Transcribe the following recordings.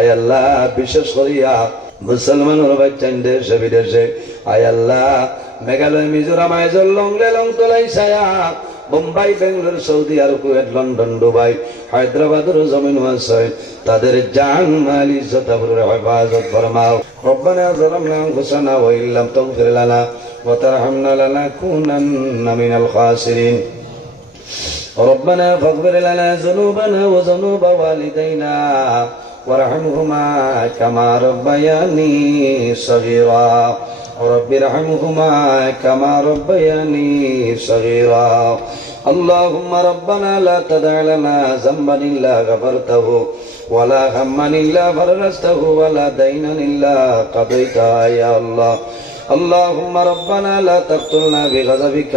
আয় আল্লাহ বিশেষ করিয়া মুসলমানের বাচ্চান দেশে বিদেশে আয় আল্লাহ মেঘালয় মিজোরাম আইজল লংলে লং তোলাই ছায়া Bombay Bangalore Saudi Arab Kuwait London Dubai হায়দ্রাবাদের জমিন আছে তাদের জান মাল ইজ্জত আবরুর হেফাজত ফরমাও ربنا ظلمنا انفسنا وان لم تغفر لنا وترحمنا لنكونن من الخاسرين ربنا فاغفر لنا ذنوبنا وذنوب والدينا وارحمهما كما ربياني صغيرا رب ارحمهما كما ربياني صغيرا اللهم ربنا لا تدع لنا ذنبا الا غفرته ولا هما الا فرجته ولا دينا الا قضيته يا الله اللهم ربنا لا تقتلنا بغضبك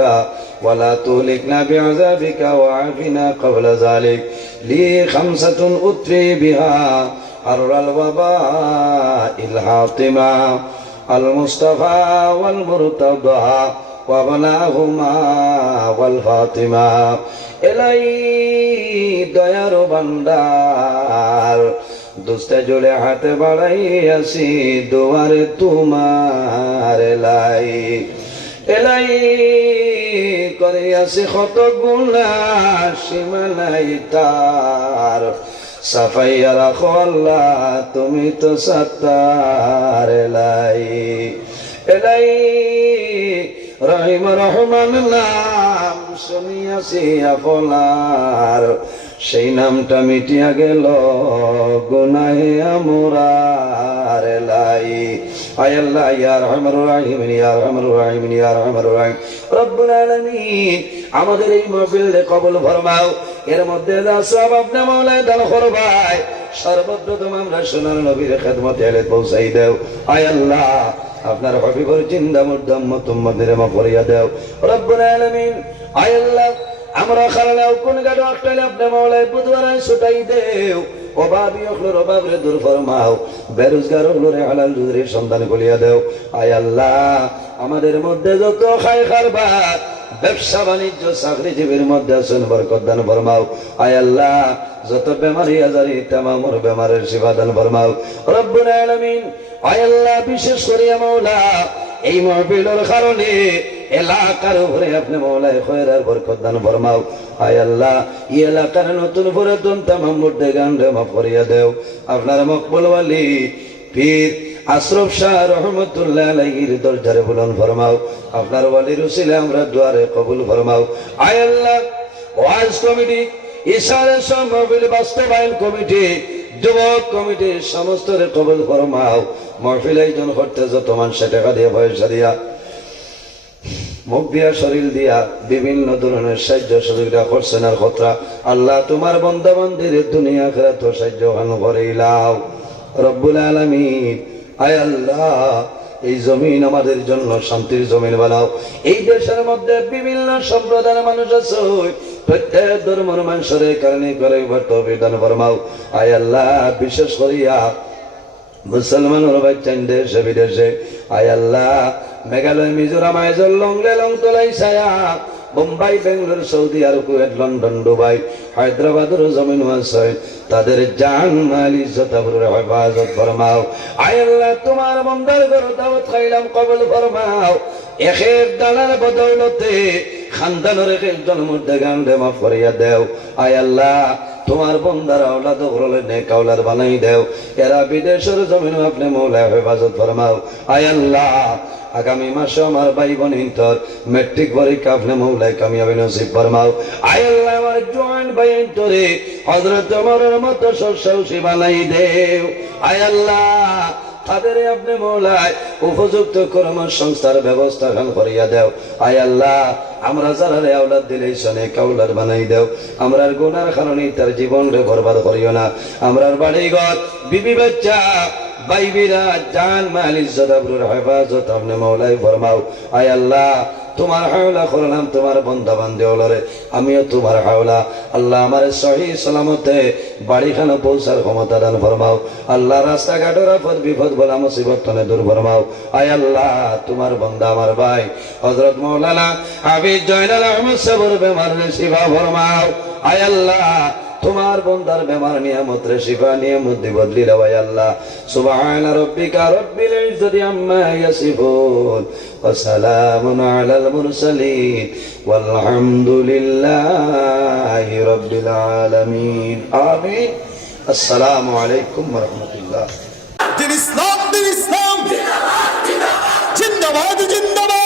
ولا تهلكنا بعذابك وعافنا قبل ذلك لي خمسة أطفي بها حر الوباء الحاطمة المصطفى والمرتضى وابناهما والفاطمة إلي দয়ার বান্দার দুস্তে জুড়ে হাতে বাড়াই আসি দুয়ারে তোমার লাই এলাই করে আছে কত গুণা সীমানাই তার। সাফাইয়া রাখো আল্লাহ, তুমি তো সত্তার এলাই। এলাই, রহিম রহমান নাম শুনিয়াছি আপনার সেই নামটা মিটিয়া গেল গুনাহে আমরার লাই। আয় আল্লাহ, ইয়া রহমার রাহিম ইয়া রহমার রাহিম ইয়া রহমার রাহিম। রব্বুল আলামিন, আমাদের এই মাহফিল কবুল ফরমাও। এর মধ্যে যা সব আপনি মাওলায় দান করবাই, সর্বপ্রথম আমরা সোনার নবীর খেদমতে এলে পৌঁছাই দেও। আয় আল্লাহ, আপনার হবিবর চিন্তা মুদ্দম তোমাদের মা করিয়া দেও। রব্বুল আলামিন, আয় আল্লাহ আমরা খালাও কোন গাড়ি অষ্টাইলে আপনি মাওলায় বুধবার ছুটাই দেও। অভাবী অখলোর অভাবরে দূর ফরমাও। বেরোজগার অখলোরে হালাল দুধের সন্তান কলিয়া দেও। আয় আল্লাহ, আমাদের মধ্যে যত খায় খারবার ব্যবসা বাণিজ্য, চাকরিজীবীর মধ্যে আছেন বরকত দান ফরমাও। আয় আল্লাহ, যত বেমারি আজারি, তামামর বেমারের সেবা দান ফরমাও। রব্বুল আলামিন, আয় আল্লাহ, বিশেষ করে মাওলা, এই মহফিলের কারণে এলাকার উপরে আপনি মৌলায় খয়রার বরকত দান ফরমাও। আয় আল্লাহ ই এলাকার নতুন করে তুন তামাম মুর্দে গান রে মাফ করিয়া দেও। আপনার মকবুল ওয়ালি পীর আশরফ শাহ রহমতুল্লাহ আলাইহির দরজারে বুলন ফরমাও। আপনার ওয়ালির উসিলে আমরা দুয়ারে কবুল ফরমাও। আয় আল্লাহ, ওয়াজ কমিটি, ইশারে মহফিল বাস্তবায়ন কমিটি, যুবক কমিটির সমস্ত কবুল ফরমাও। মহফিল আয়োজন করতে যত মানুষ টাকা দিয়ে পয়সা দিয়া। মুখ দিয়া, শরীর দিয়া বিভিন্ন ধরনের সাহায্য সুবিধা করছেন আর কথা আল্লাহ তোমার বন্ধা বন্দির দুনিয়া খেলা তো সাহায্য হান করে ইলাও রব্বুল আলমিন, আয় আল্লাহ, এই জমিন আমাদের জন্য শান্তির জমিন বানাও। এই দেশের মধ্যে বিভিন্ন সম্প্রদায়ের মানুষ আছে, প্রত্যেক ধর্মের মানুষের কারণে করে বিধান ফরমাও। আয় আল্লাহ, বিশেষ করিয়া মুসলমানের বাচ্চান দেশে, বিদেশে। আয় আল্লাহ মেঘালয়, মিজোরাম লংলে লং তোলাই ছায়া Bombay Bangalore, Saudi Arabia, Kuwait, London, Dubai হায়দ্রাবাদের জমিন আছে তাদের জান মাল ইজ্জত হেফাজত ফরমাও। আয় আল্লাহ, তোমার মন্দার করো দাওয়াত খাইলাম, কবল ফরমাও। একের দানার বদৌলতে খানদানের এক একজন মধ্যে গান করিয়া দেও। আয় আল্লাহ তোমার বন্দার আওলাদ ওরলে নেক আওলাদ বানাই দেও। এরা বিদেশের জমিন আপনি মৌলা হেফাজত ফরমাও। আয় আল্লাহ, আগামী মাসে আমার ভাই বোন ইন্তর মেট্রিক পরীক্ষা আপনি মৌলায় কামিয়াবি নসিব ফরমাও। আয় আল্লাহ, আমার জয়েন্ট ভাই ইন্তরে হজরত আমার মতো শস্যৌষী বানাই দেও। আয় আল্লাহ তাদের আপনি মৌলায় উপযুক্ত কর্ম সংস্থার ব্যবস্থা খান করিয়া দেও। আয় আল্লাহ, আমরা যারা রে আওলাদ দিলে শোনে কাউলার বানাই দেও। আমরার গোনার কারণে তার জীবন রে বরবাদ করিও না। আমরার বাড়ি ঘর বিবি বাচ্চা বাইবিরা জান মাল ইজ্জত আবরুর হেফাজত আপনি মৌলাই ফরমাও। আয় আল্লাহ তোমার হাওলা করলাম তোমার বন্ধা বান্ধে বান্ধবরে আমিও তোমার হাওলা। আল্লাহ আমার সহি সালামতে বাড়িখানে পৌঁছার ক্ষমতা দান ফরমাও। আল্লাহ রাস্তাঘাটের আপদ বিপদ বলা মুসিবত তনে দূর ফরমাও। আয় আল্লাহ, তোমার বন্ধা আমার ভাই। হজরত মৌলানা হাবিজ জয়নাল আহমদ সাবর বেমার শিবা ফরমাও। আয় আল্লাহ তোমার বন্দার বেমার নিয়ামত রে শিফা নিয়ামত দি বদলি রবাই আল্লাহ। সুবহান রব্বিকা রব্বিল ইজ্জতি আম্মা ইয়াসিফুন, ওয়া সালামুন আলাল মুরসালিন ওয়াল হামদুলিল্লাহি রব্বিল আলামিন। আমিন। আসসালামু আলাইকুম ওয়া রাহমাতুল্লাহ। দিন ইসলাম দিন ইসলাম। জিন্দাবাদ জিন্দাবাদ।